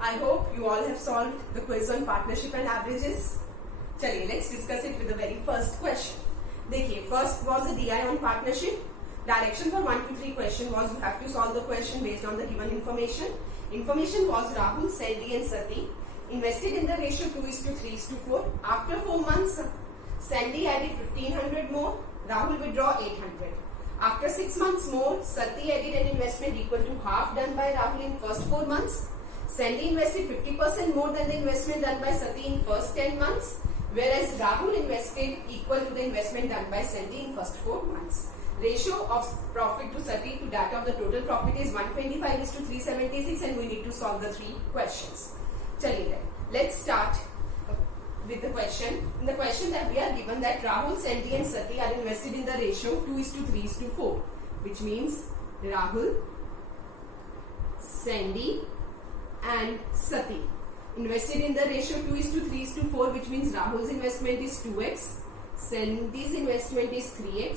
I hope you all have solved the quiz on partnership and averages. चलिए let's discuss it with the very first question. देखिए first was a DI on partnership. Direction for 1 to 3 question was you have to solve the question based on the given information. Information was Rahul, Sandy and Sati invested in the ratio 2:3:4. After 4 months, Sandy added 1500 more. Rahul withdraw 800. After 6 months more, Sati added an investment equal to half done by Rahul in first 4 months. Sandy invested 50% more than the investment done by Sati in first 10 months, whereas Rahul invested equal to the investment done by Sandy in first 4 months. Ratio of profit to Sati to that of the total profit is 125:376 and we need to solve the 3 questions. Chaliye then, let's start with the question. In the question that we are given that Rahul, Sandy and Sati are invested in the ratio 2:3:4, which means Rahul, Sandy and Sati invested in the ratio 2:3:4, which means Rahul's investment is 2x, Sandy's investment is 3x,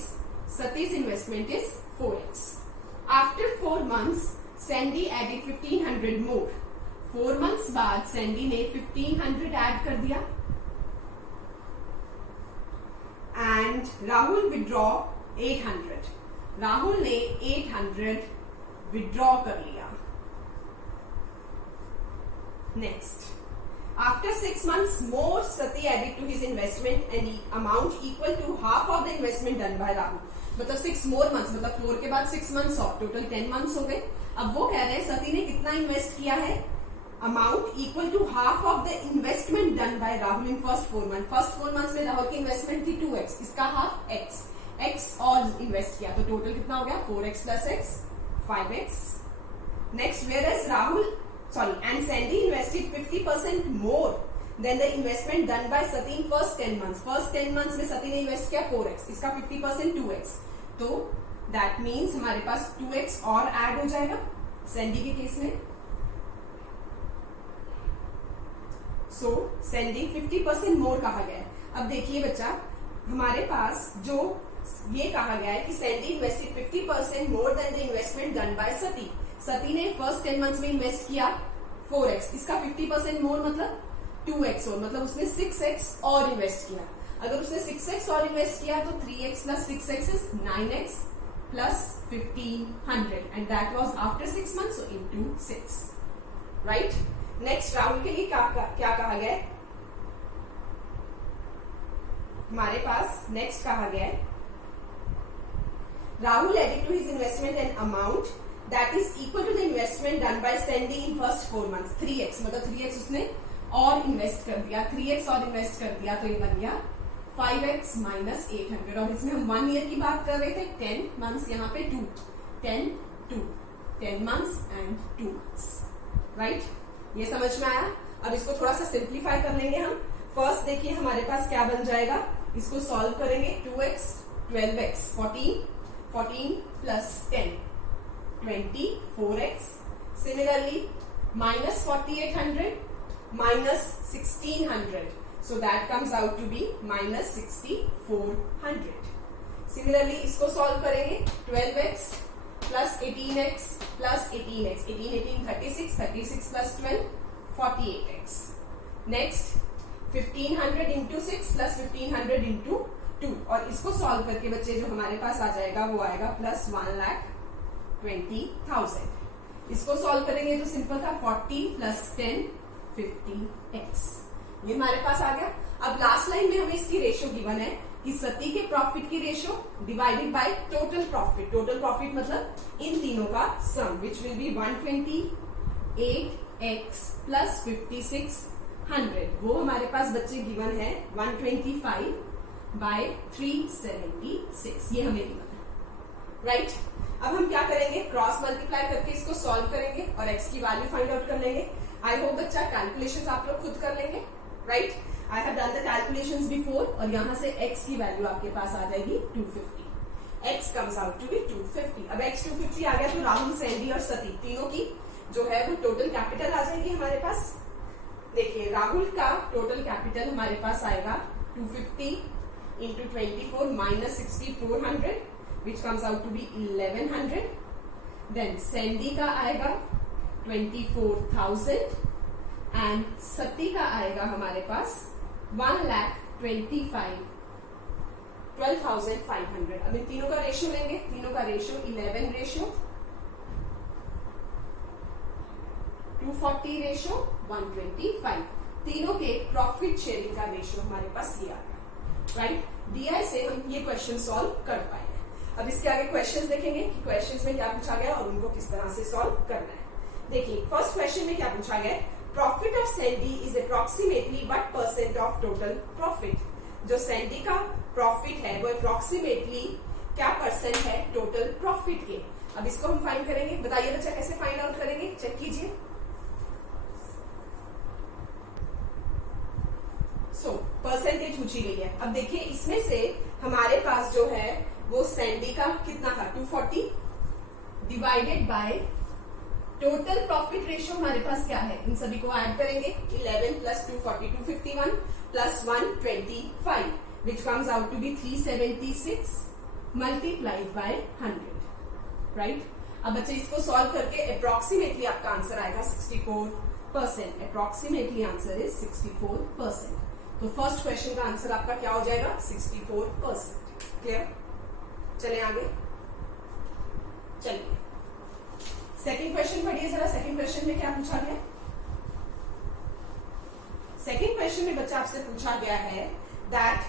Sati's investment is 4x. After 4 months, Sandy added 1500 more. 4 months बाद Sandy ने 1500 add कर दिया and Rahul withdraw 800. Rahul ने 800 withdraw कर लिया. Next, after 6 months more, Sati added to his investment an amount equal to half of the investment done by Rahul. मतलब 6 more months, मतलब 4 के बाद 6 months और टोटल 10 months हो गए. अब वो कह रहे हैं सती ने कितना इन्वेस्ट किया है? Amount equal to half of the investment done by Rahul in first 4 month. First 4 months में राहुल की इन्वेस्टमेंट थी 2x, इसका हाफ x और इन्वेस्ट किया तो टोटल कितना हो गया? 4x plus x 5x. Next, whereas Rahul and Sandy invested 50% more than the investment done by Sati in first 10 months. First 10 months में सती ने इन्वेस्ट किया 4x, इसका 50% 2x. तो that means हमारे पास 2x और ऐड हो जाएगा सैंडी के केस में. So Sandy 50% more कहा गया है. अब देखिए बच्चा, हमारे पास जो ये कहा गया है कि Sandy invested 50% more than the investment done by Sati. सती ने फर्स्ट 10 मंथ्स में इन्वेस्ट किया 4x, इसका 50% मोर मतलब 2x और मतलब उसने 6x और इन्वेस्ट किया. अगर उसने 6x और इन्वेस्ट किया तो 3x plus 6x is 9x plus 1500 and that was after 6 months, so into 6. Right? Next, Rahul के लिए क्या कहा गया है? हमारे पास नेक्स्ट कहा गया है Rahul added to his investment an amount that is equal to the investment done by Sandy in first 4 months. 3x मतलब 3x उसने और इन्वेस्ट कर दिया, 3x और इन्वेस्ट कर दिया तो ये बन गया 5x minus 800. और इसमें हम 1 ईयर की बात कर रहे थे, 10 months यहाँ पे 10 months and 2 months. राइट? ये समझ में आया? अब इसको थोड़ा सा सिंप्लीफाई कर लेंगे हम. फर्स्ट देखिए हमारे पास क्या बन जाएगा, इसको सॉल्व करेंगे. 2x 12x 14 plus 10 24x. Similarly, minus 4800 minus 1600. So that comes out to be minus 6400. Similarly, इसको सॉल्व करेंगे. 12x plus 18x plus 18x. 18 36. 36 plus 12 48x. Next, 1500 into 6 plus 1500 into 2. और इसको सॉल्व करके बच्चे जो हमारे पास आ जाएगा वो आएगा प्लस 1,20,000. इसको सॉल्व करेंगे तो सिंपल था 40 plus 10 50x. ये हमारे पास आ गया. अब लास्ट लाइन में हमें इसकी रेशियो गिवन है कि सती के प्रॉफिट की ratio divided by total profit. Total profit मतलब इन तीनों का sum which will be 128x plus 5600. वो हमारे पास बच्चे गिवन है 125/376. ये हमें गिवन है. राइट? अब हम क्या करेंगे, क्रॉस मल्टीप्लाई करके इसको सॉल्व करेंगे और x की वैल्यू फाइंड आउट कर लेंगे. आई होप बच्चा कैलकुलेशंस आप लोग खुद कर लेंगे. Right? I have done the calculations before और यहां से x की वैल्यू आपके पास आ जाएगी 250. x comes out to be 250. अब x 250 आ गया तो राहुल, सैंडी और सती तीनों की जो है वो टोटल कैपिटल आ जाएगी हमारे पास. देखिए राहुल का टोटल कैपिटल हमारे पास आएगा 250 into 24 minus 6400 which comes out to be 1100. Then Sandy का आएगा 24,000 एंड सती का आएगा हमारे पास 1,25,12,500। अब इन तीनों का रेशियो लेंगे, तीनों का रेशियो 11 रेशियो 240 रेशियो 125, तीनों के प्रॉफिट शेयरिंग का रेशियो हमारे पास ये आ गया, राइट। डीआई से हम ये क्वेश्चन सॉल्व कर पाएंगे। अब इसके आगे क्वेश्चंस देखेंगे कि क्वेश्चंस में क्या पूछा गया और उनको किस तरह से सॉल्व करना है। देखिए फर्स्ट क्वेश्चन में क्या पूछा गया, profit of Sandy is approximately what percent of total profit. जो सैंडी का प्रॉफिट है वो अप्रोक्सीमेटली क्या परसेंट है टोटल प्रॉफिट के। अब इसको हम फाइंड करेंगे, बताइए बच्चा कैसे फाइंड आउट करेंगे, चेक कीजिए। परसेंटेज पूछी गई है। अब देखिए इसमें से हमारे पास जो है वो सैंडी का कितना था 240 divided by total profit ratio हमारे पास क्या है, इन सभी को ऐड करेंगे 11 plus 240 251 plus 125 which comes out to be 376 multiplied by 100, right. अब बच्चे इसको सॉल्व करके अप्रोक्सीमेटली आपका आंसर आएगा 64%। Approximately answer is 64%। तो फर्स्ट क्वेश्चन का आंसर आपका क्या हो जाएगा 64%। क्लियर, चले आगे। चलिए सेकंड क्वेश्चन पढ़िए जरा। सेकंड क्वेश्चन में क्या पूछा गया, सेकंड क्वेश्चन में बच्चा आपसे पूछा गया है that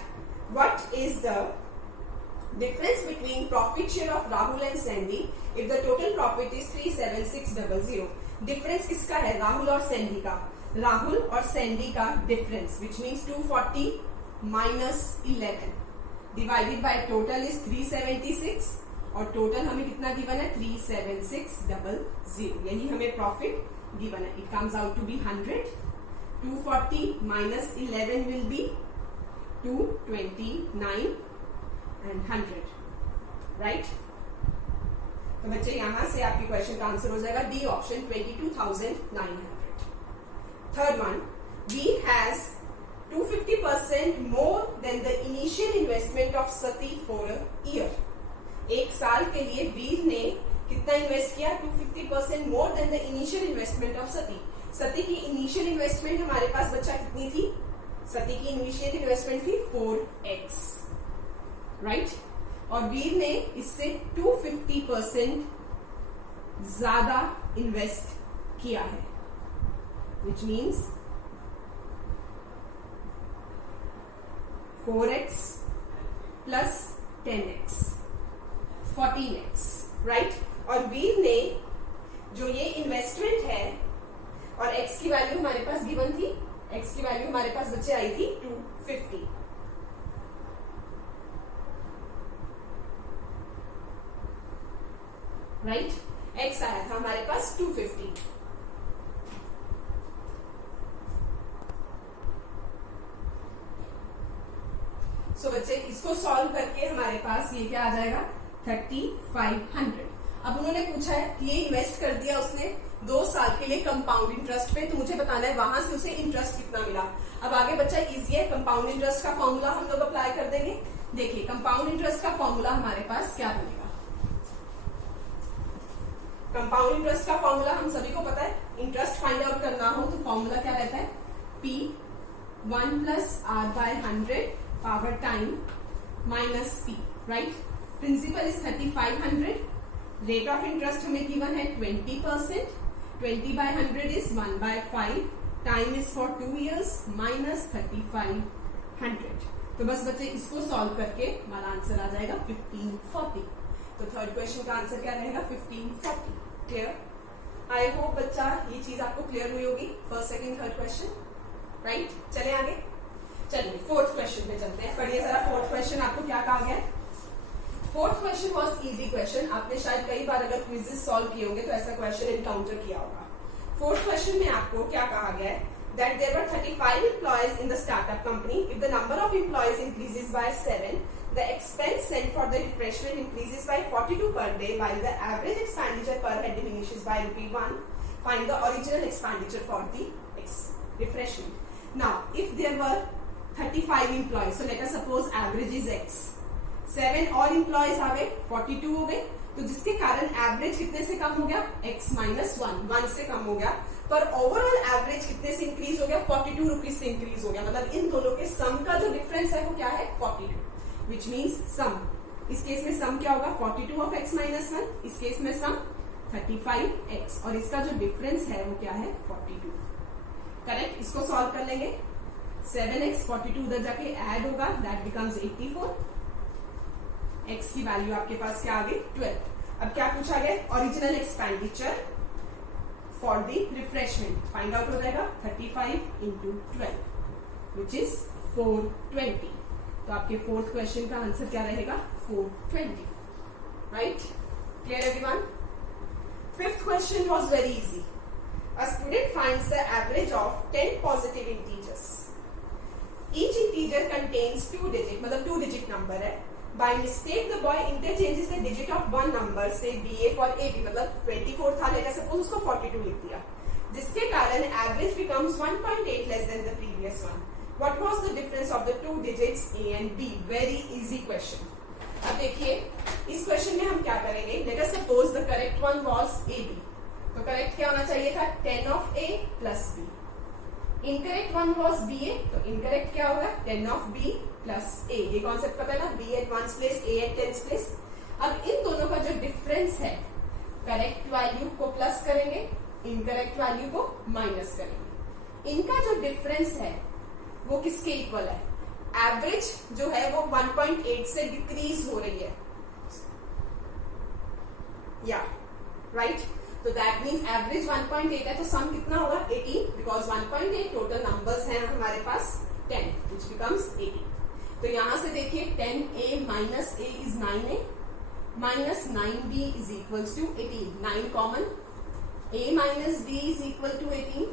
what is the difference between profit share of Rahul and Sandy if the total profit is 37600। Difference किसका है, राहुल और सैंडी का। राहुल और सैंडी का difference which means 240 minus 11 divided by total is 376 और टोटल हमें कितना गिवन है 37600, यही हमें प्रॉफिट गिवन है। It comes out to be 100, 240 minus 11 will be 229 and 100, right. तो बच्चे यहां से आपके क्वेश्चन का आंसर हो जाएगा D option 22,900। Third one, B has 250% more than the initial investment of Sati for a year. एक साल के लिए वीर ने कितना इन्वेस्ट किया 250% more than the initial investment of Sati. सती की इनिशियल इन्वेस्टमेंट हमारे पास बच्चा कितनी थी, सती की इनिशियल इन्वेस्टमेंट थी 4x, राइट। और वीर ने इससे 250% ज्यादा इन्वेस्ट किया है which means 4x plus 10x 14x, right. और वीर ने जो ये इन्वेस्टमेंट है और x की वैल्यू हमारे पास गिवन थी, x की वैल्यू हमारे पास बच्चे आई थी 250, राइट। x आया था हमारे पास 250। तो बच्चे इसको सॉल्व करके हमारे पास ये क्या आ जाएगा 3500। अब उन्होंने पूछा है कि ये इन्वेस्ट कर दिया उसने 2 साल के लिए कंपाउंड इंटरेस्ट पे, तो मुझे बताना है वहां से उसे इंटरेस्ट कितना मिला। अब आगे बच्चा इजी है, कंपाउंड इंटरेस्ट का फॉर्मूला हम लोग अप्लाई कर देंगे। देखिए कंपाउंड इंटरेस्ट का फॉर्मूला हमारे पास क्या बनेगा, कंपाउंड इंटरेस्ट का फॉर्मूला हम सभी को पता है, इंटरेस्ट फाइंड आउट करना हो तो फॉर्मूला क्या रहता है P1 plus R by 100 power time minus P, right. Principal is 3500, rate of interest हमें गिवन है 20%, 20 by 100 is 1/5, time is for 2 years minus 3500। तो बस बच्चे इसको सॉल्व करके हमारा आंसर आ जाएगा 1540। तो थर्ड क्वेश्चन का आंसर क्या रहेगा 1540। क्लियर, आई होप बच्चा ये चीज आपको क्लियर हुई होगी, first second third question, right. चले आगे, चलिए फोर्थ क्वेश्चन पे चलते हैं। पढ़िए जरा फोर्थ क्वेश्चन आपको क्या कहा गया। Fourth question was easy question, आपने शायद कई बार अगर क्विजेस सॉल्व किए होंगे तो ऐसा क्वेश्चन एनकाउंटर किया होगा। फोर्थ क्वेश्चन में आपको क्या कहा गया है that there were 35 employees in the startup company. If the number of employees increases by 7, the expense sent for the refreshment increases by 42 per day, while the average expenditure per head diminishes by ₹1. Find the original expenditure for the refreshment. Now, if there were 35 employees, so let us suppose average is X. 7 और employees आ गए, 42 हो गए, तो जिसके कारण average कितने से कम हो गया, x माइनस 1 से कम हो गया, पर ओवरऑल एवरेज कितने से इंक्रीज हो गया, 42 रुपीज से इंक्रीज हो गया। मतलब इन दोनों के सम का जो डिफरेंस है वो क्या है, 42, विच मीन्स सम, इस केस में सम क्या होगा, 42 ऑफ x माइनस 1, इस केस में सम 35x, और इसका जो डिफरेंस है वो क्या है, 42। करेक्ट, इसको सॉल्व कर लेंगे। 7x 42 उधर जाके ऐड होगा, दैट बिकम्स 84, x की वैल्यू आपके पास क्या आ गई, 12। अब क्या पूछा गया, original expenditure for the refreshment find out हो जाएगा 35 इंटू 12 विच इज 420। तो आपके फोर्थ क्वेश्चन का आंसर क्या रहेगा, 420, right. Clear everyone. Fifth question was very easy. A student finds the average of 10 positive integers. Each integer contains 2 digit, मतलब 2 digit number है। By mistake the boy interchanges the digit of one number, say BA for AB, मतलब 24 था, लेकिन suppose उसको 42 लिख दिया, जिसके कारण average becomes 1.8 less than the previous one. What was the difference of the 2 digits A and B? Very easy question. अब देखिए इस क्वेश्चन में हम क्या करेंगे, let us suppose the correct one was AB. तो करेक्ट क्या होना चाहिए था, 10 of A plus B। Incorrect one was BA, तो इनकरेक्ट क्या होगा, 10 ऑफ B प्लस A। ये कॉन्सेप्ट पता है ना, B at 1 place, A at 10 place. अब इन दोनों का जो डिफरेंस है, करेक्ट वैल्यू को प्लस करेंगे, इनकरेक्ट वैल्यू को माइनस करेंगे। इनका जो डिफरेंस है वो किसके इक्वल है, एवरेज जो है वो 1.8 से डिक्रीज हो रही है, या राइट। तो दैट मीन्स एवरेज 1.8 है, तो सम कितना होगा, 18, बिकॉज 1.8 टोटल नंबर्स हैं हमारे पास 10, विच बिकम्स 18। तो यहां से देखिए 10A minus A is 9A minus 9B is equal to 18, 9 common, A minus B is equal to 18,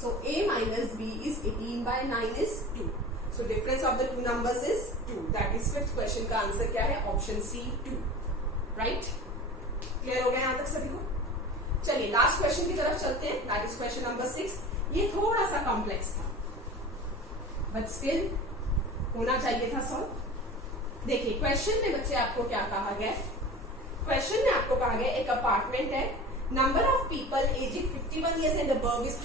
so A minus B is 18 by 9 is 2, so difference of the two numbers is 2। That is fifth question का answer क्या है, option C 2, right. Clear हो गया यहां तक सभी को। चलिए लास्ट क्वेश्चन की तरफ चलते हैं, दैट इज क्वेश्चन नंबर 6। ये थोड़ा सा कॉम्प्लेक्स था, बट स्टिल होना चाहिए था सॉल्व। देखिए क्वेश्चन में बच्चे आपको क्या कहा गया, क्वेश्चन में आपको कहा गया एक अपार्टमेंट है, number of people ageing 51 years and above is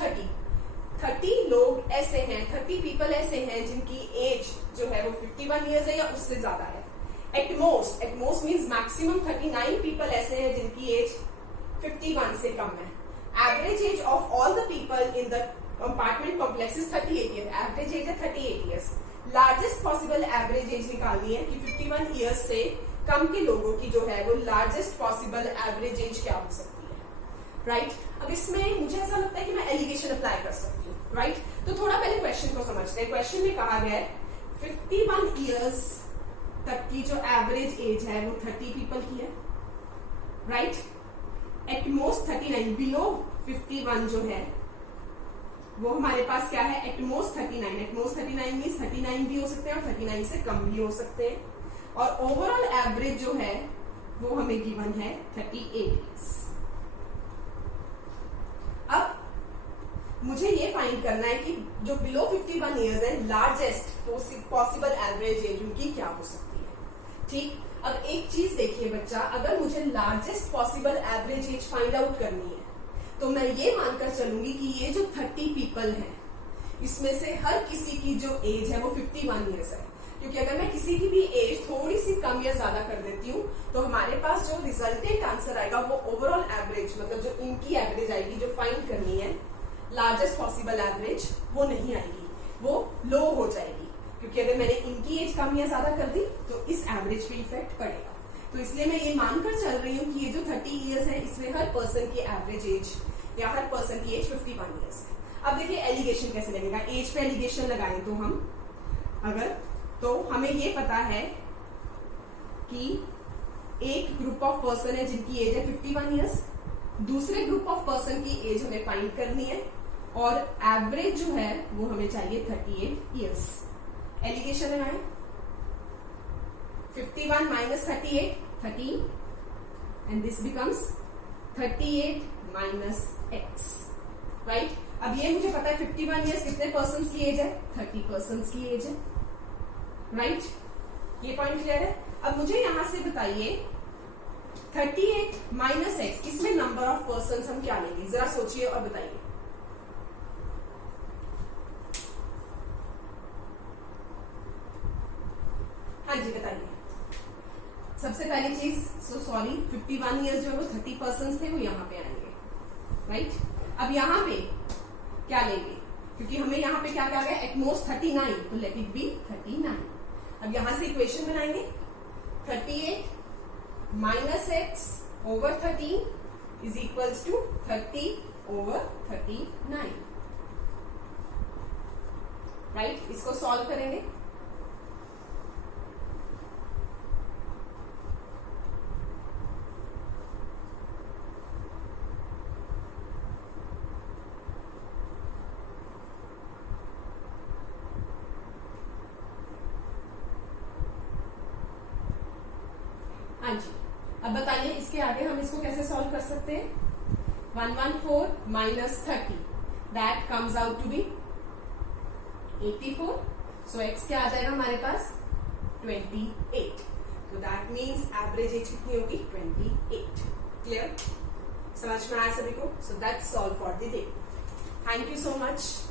30 लोग ऐसे हैं, 30 पीपल ऐसे हैं जिनकी एज जो है वो 51 ईयर्स है या उससे ज्यादा है। At most means maximum 39 people ऐसे हैं जिनकी एज 51 से कम है। Average age of all the people in the apartment complex is 38 year, average age है 38 years. Largest possible average age निकालनी है कि 51 ईयर्स से कम के लोगों की जो है वो लार्जेस्ट पॉसिबल एवरेज एज क्या हो सकती है, राइट। अब इसमें मुझे ऐसा लगता है कि मैं एलिगेशन अप्लाई कर सकती हूँ, राइट। तो थोड़ा पहले क्वेश्चन को समझते हैं। क्वेश्चन में कहा गया है 51 ईयर्स तक की जो एवरेज एज है वो 30 पीपल की है, राइट। एट मोस्ट 39, बिलो 51 जो है वो हमारे पास क्या है, at most 39। At most 39 means 39 भी हो सकते हैं और 39 से कम भी हो सकते हैं। और ओवरऑल एवरेज जो है वो हमें गिवन है 38 ईयर्स। अब मुझे ये फाइंड करना है कि जो बिलो 51 ईयर्स है, लार्जेस्ट पॉसिबल एवरेज एज उनकी क्या हो सकती है, ठीक। अब एक चीज देखिए बच्चा, अगर मुझे largest possible average age find out करनी है तो मैं ये मानकर चलूंगी कि ये जो 30 पीपल हैं इसमें से हर किसी की जो एज है वो 51 ईयर्स है, क्योंकि अगर मैं किसी की भी एज थोड़ी सी कम या ज्यादा कर देती हूँ तो हमारे पास जो रिजल्टेंट आंसर आएगा वो ओवरऑल एवरेज, मतलब जो इनकी एवरेज आएगी जो फाइंड करनी है लार्जेस्ट पॉसिबल एवरेज, वो नहीं आएगी, वो लो हो जाएगी, क्योंकि अगर मैंने इनकी एज कम या ज्यादा कर दी तो इस एवरेज पे इफेक्ट पड़ेगा। तो इसलिए मैं ये मानकर चल रही हूँ कि ये जो 30 ईयर्स है इसमें हर पर्सन की एवरेज एज या हर पर्सन की एज 51 ईयर्स है। अब देखिए एलिगेशन कैसे लगेगा, एज पे एलिगेशन लगाएं तो हम अगर, तो हमें ये पता है कि एक ग्रुप ऑफ पर्सन है जिनकी एज है 51 ईयर्स, दूसरे ग्रुप ऑफ पर्सन की एज हमें फाइंड करनी है और एवरेज जो है वो हमें चाहिए 38 ईयर्स। एलिगेशन लगाएं, 51 minus 38 13 and this becomes 38 minus x, right. अब ये मुझे पता है 51 ईयर्स कितने पर्सन की एज है, 30 पर्सन की एज है, राइट। ये पॉइंट क्लियर है। अब मुझे यहां से बताइए 38 माइनस एक्स, इसमें नंबर ऑफ पर्सन हम क्या लेंगे, जरा सोचिए और बताइए। हाँ जी बताइए। सबसे पहली चीज, सो सॉरी, 51 ईयर्स जो है वो 30 पर्सन थे, वो यहाँ पे आएंगे, राइट। अब यहाँ पे क्या लेंगे, क्योंकि हमें यहाँ पे क्या क्या गया, एटमोस्ट 39, तो लेट इट बी 39। अब यहां से इक्वेशन बनाएंगे, 38 minus x over 13 is equals to 30 over 39, right. इसको सॉल्व करेंगे, हाँ जी। अब बताइए इसके आगे हम इसको कैसे सॉल्व कर सकते हैं। 114 minus 30 that comes out to be 84, so x क्या आ जाएगा हमारे पास 28, तो दैट मीन्स एवरेज एज कितनी होगी 28। क्लियर, समझ में आया सभी को। So that's all for the day. Thank you so much.